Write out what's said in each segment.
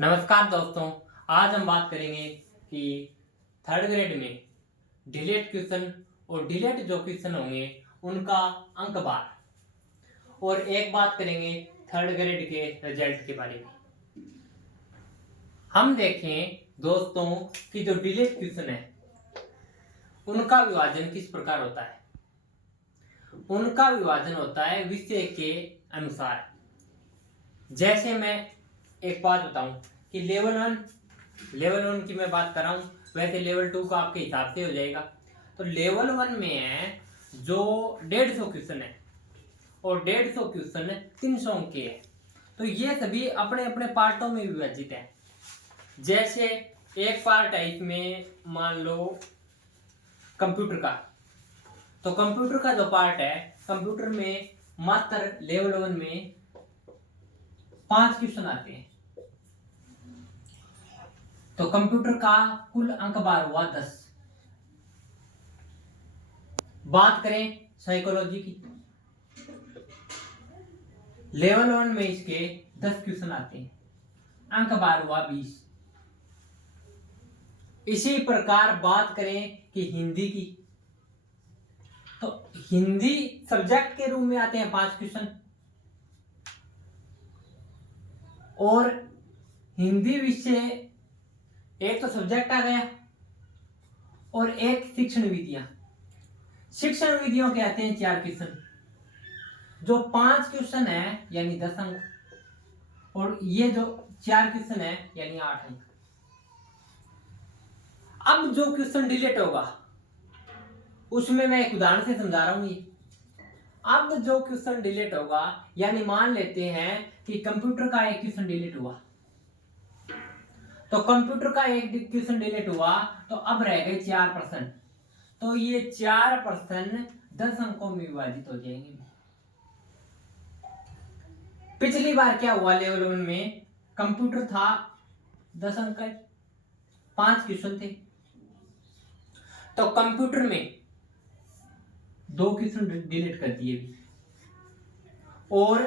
नमस्कार दोस्तों। आज हम बात करेंगे कि थर्ड ग्रेड में डिलेट क्वेश्चन और डिलेट जो क्वेश्चन होंगे उनका अंक बार, और एक बात करेंगे थर्ड ग्रेड के रिजल्ट के बारे में। हम देखें दोस्तों कि जो डिलेट क्वेश्चन है उनका विभाजन किस प्रकार होता है। उनका विभाजन होता है विषय के अनुसार। जैसे मैं एक बात बताऊं कि लेवल वन की मैं बात कर रहा हूं, वैसे लेवल 2 का आपके हिसाब से हो जाएगा। तो लेवल 1 में है जो 150 क्वेश्चन है और 150 क्वेश्चन 300 अंक के है। तो ये सभी अपने अपने पार्टों में विभाजित है। जैसे एक पार्ट है इसमें, मान लो कंप्यूटर का, तो कंप्यूटर का जो पार्ट है, कंप्यूटर में मात्र लेवल 1 में 5 क्वेश्चन आते हैं। तो कंप्यूटर का कुल अंक बार हुआ 10। बात करें साइकोलॉजी की, लेवल 1 में इसके 10 क्वेश्चन आते हैं, अंक बार हुआ 20। इसी प्रकार बात करें कि हिंदी की, तो हिंदी सब्जेक्ट के रूप में आते हैं 5 क्वेश्चन, और हिंदी विषय एक तो सब्जेक्ट आ गया और एक शिक्षण विधियां। शिक्षण विधियों के आते हैं 4 क्वेश्चन, जो 5 क्वेश्चन है यानी 10 अंक, और ये जो 4 क्वेश्चन है यानी 8 अंक। अब जो क्वेश्चन डिलीट होगा उसमें मैं एक उदाहरण से समझा रहा हूं। ये अब जो क्वेश्चन डिलीट होगा, यानी मान लेते हैं कि कंप्यूटर का एक क्वेश्चन डिलीट हुआ, तो कंप्यूटर का एक क्वेश्चन डिलीट हुआ तो अब रह गए 4 प्रश्न। तो ये 4 प्रश्न 10 अंकों में विभाजित हो जाएंगे। पिछली बार क्या हुआ, लेवल 1 में कंप्यूटर था 10 अंक का, 5 क्वेश्चन थे, तो कंप्यूटर में 2 क्वेश्चन डिलीट कर दिए और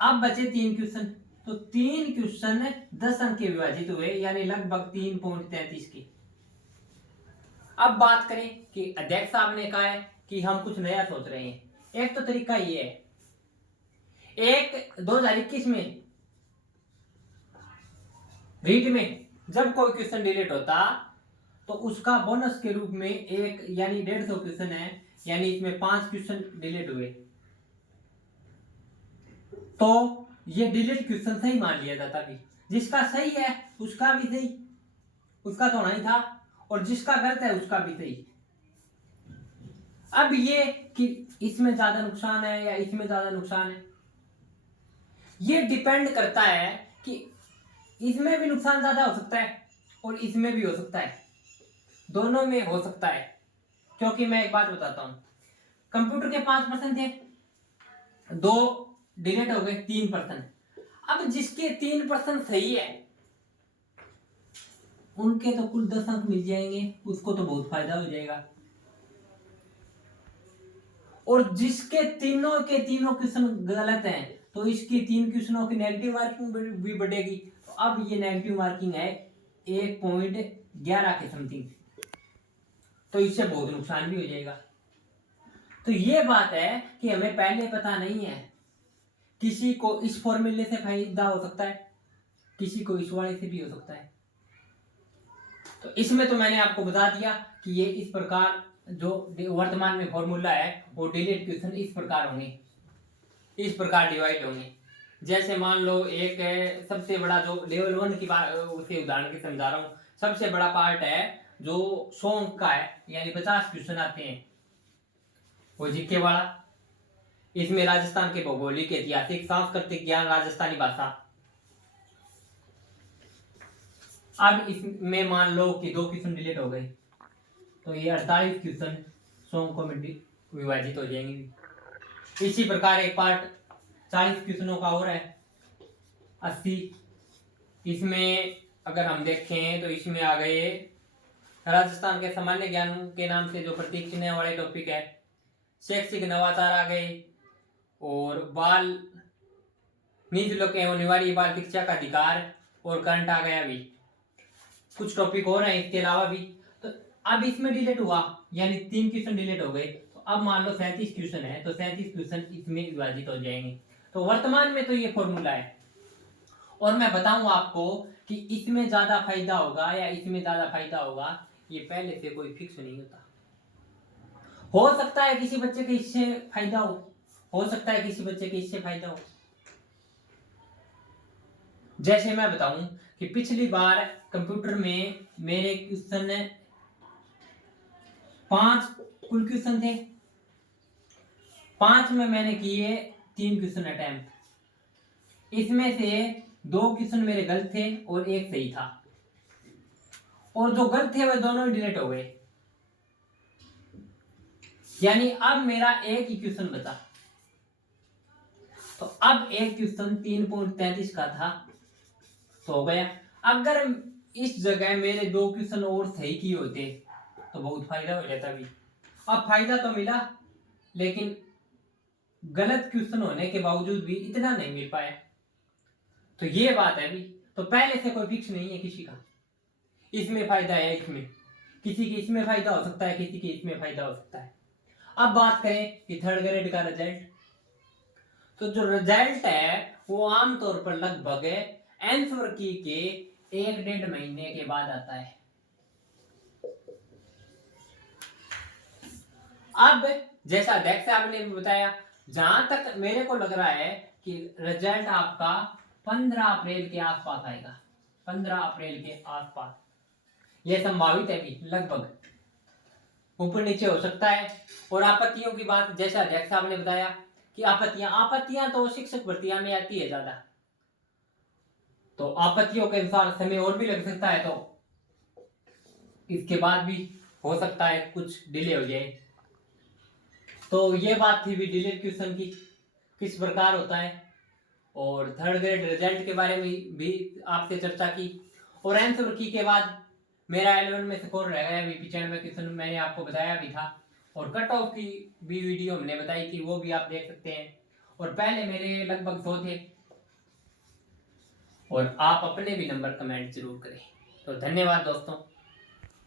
अब बचे 3 क्वेश्चन। तो 3 क्वेश्चन 10 अंक के विभाजित हुए, यानी लगभग 3.33 के। अब बात करें कि अध्यक्ष साहब ने कहा है कि हम कुछ नया सोच रहे हैं। एक तो तरीका ये है, एक 2021 में रीट में जब कोई क्वेश्चन डिलीट होता तो उसका बोनस के रूप में एक, यानी 150 क्वेश्चन है, यानी इसमें 5 क्वेश्चन डिलीट हुए, तो ये डिलीट क्वेश्चन सही मान लिया जाता भी। जिसका सही है उसका भी सही, उसका तो नहीं था, और जिसका गलत है उसका भी सही। अब ये कि इसमें ज्यादा नुकसान है या इसमें ज्यादा नुकसान है, ये डिपेंड करता है कि इसमें भी नुकसान ज्यादा हो सकता है और इसमें भी हो सकता है, दोनों में हो सकता है। क्योंकि मैं एक बात बताता हूं, कंप्यूटर के 5% थे, 2 डिलीट हो गए, 3%। अब जिसके 3% सही है उनके तो कुल 10 अंक मिल जाएंगे, उसको तो बहुत फायदा हो जाएगा। और जिसके तीनों के तीनों क्वेश्चन गलत हैं तो इसकी 3 क्वेश्चनों की नेगेटिव मार्किंग भी बढ़ेगी। तो अब ये नेगेटिव मार्किंग है 1.11 के समथिंग, तो इससे बहुत नुकसान भी हो जाएगा। तो ये बात है कि हमें पहले पता नहीं है, किसी को इस फॉर्मूले से फायदा हो सकता है, किसी को इस वाले से भी हो सकता है। तो इसमें तो मैंने आपको बता दिया कि ये इस प्रकार जो वर्तमान में फॉर्मूला है वो डिलीट क्वेश्चन इस प्रकार होंगे, इस प्रकार डिवाइड होंगे। जैसे मान लो एक है, सबसे बड़ा जो लेवल 1 की बात उसे उदाहरण के समझा रहा हूँ, सबसे बड़ा पार्ट है जो 100 अंक का है, यानी 50 क्वेश्चन आते हैं, वो जीके वाला। इसमें राजस्थान के भौगोलिक, ऐतिहासिक, सांस्कृतिक ज्ञान, राजस्थानी भाषा। अब इसमें मान लो कि 2 क्वेश्चन डिलीट हो गए, तो ये 48 क्वेश्चन 100 अंकों में विभाजित हो जाएंगे। इसी प्रकार एक पार्ट 40 क्वेश्चनों का और है, 80। इसमें अगर हम देखें तो इसमें आ गए राजस्थान के सामान्य ज्ञान के नाम से जो प्रतीक चिन्ह वाले टॉपिक है, शैक्षिक नवाचार आ गए, और बाल निज लोग एवं निवारी बाल शिक्षा का अधिकार, और करंट आ गया भी, कुछ टॉपिक और हैं इसके अलावा भी। तो अब इसमें डिलीट हुआ, यानी 3 क्वेश्चन डिलीट हो गए। तो अब मान लो 37 क्वेश्चन है, तो 37 क्वेश्चन इसमें विभाजित हो जाएंगे। तो वर्तमान में तो ये फॉर्मूला है, और मैं बताऊंगा आपको कि इसमें ज्यादा फायदा होगा या इसमें ज्यादा फायदा होगा, ये पहले से कोई फिक्स नहीं होता। हो सकता है किसी बच्चे के इससे फायदा हो सकता है किसी बच्चे के इससे फायदा हो। जैसे मैं बताऊं कि पिछली बार कंप्यूटर में मेरे क्वेश्चन 5 कुल क्वेश्चन थे, 5 में मैंने किए 3 क्वेश्चन अटेम्प्ट। इसमें से 2 क्वेश्चन मेरे गलत थे और 1 सही था, और जो गलत थे वह दोनों ही डिलीट हो गए। यानी अब मेरा एक ही क्वेश्चन बचा। तो अब एक क्वेश्चन 3.33 का था तो हो गया। अगर इस जगह मेरे 2 क्वेश्चन और सही किए होते तो बहुत फायदा हो जाता भी। अब फायदा तो मिला, लेकिन गलत क्वेश्चन होने के बावजूद भी इतना नहीं मिल पाया। तो ये बात है भी। तो पहले से कोई फिक्स नहीं है किसी का, इसमें फायदा है, इसमें किसी के इसमें फायदा हो सकता है, किसी के इसमें फायदा हो सकता है। अब बात करें कि थर्ड ग्रेड का रिजल्ट, तो जो रिजल्ट है वो आमतौर पर लगभग आंसर की के 1-1.5 महीने के बाद आता है। अब जैसा अध्यक्ष साहब ने भी बताया, जहां तक मेरे को लग रहा है कि रिजल्ट आपका 15 अप्रैल के आसपास आएगा, 15 अप्रैल के आसपास यह संभावित है भी, लगभग ऊपर नीचे हो सकता है। और आपत्तियों की बात, जैसा अध्यक्ष साहब ने बताया कि आपत्तियां तो शिक्षक भर्तियां में आती है ज्यादा, तो आपत्तियों के अनुसार समय और भी लग सकता है, तो इसके बाद भी हो सकता है कुछ डिले हो जाए। तो ये बात थी भी डिलेड क्वेश्चन की किस प्रकार होता है, और थर्ड ग्रेड रिजल्ट के बारे में भी आपसे चर्चा की। और आंसर की के बाद मेरा 11 में स्कोर रह गया भी 95 क्वेश्चन, मैंने आपको बताया भी था। और कट ऑफ की भी वीडियो हमने बताई थी, वो भी आप देख सकते हैं। और पहले मेरे लगभग 100 थे। और आप अपने भी नंबर कमेंट जरूर करें। तो धन्यवाद दोस्तों।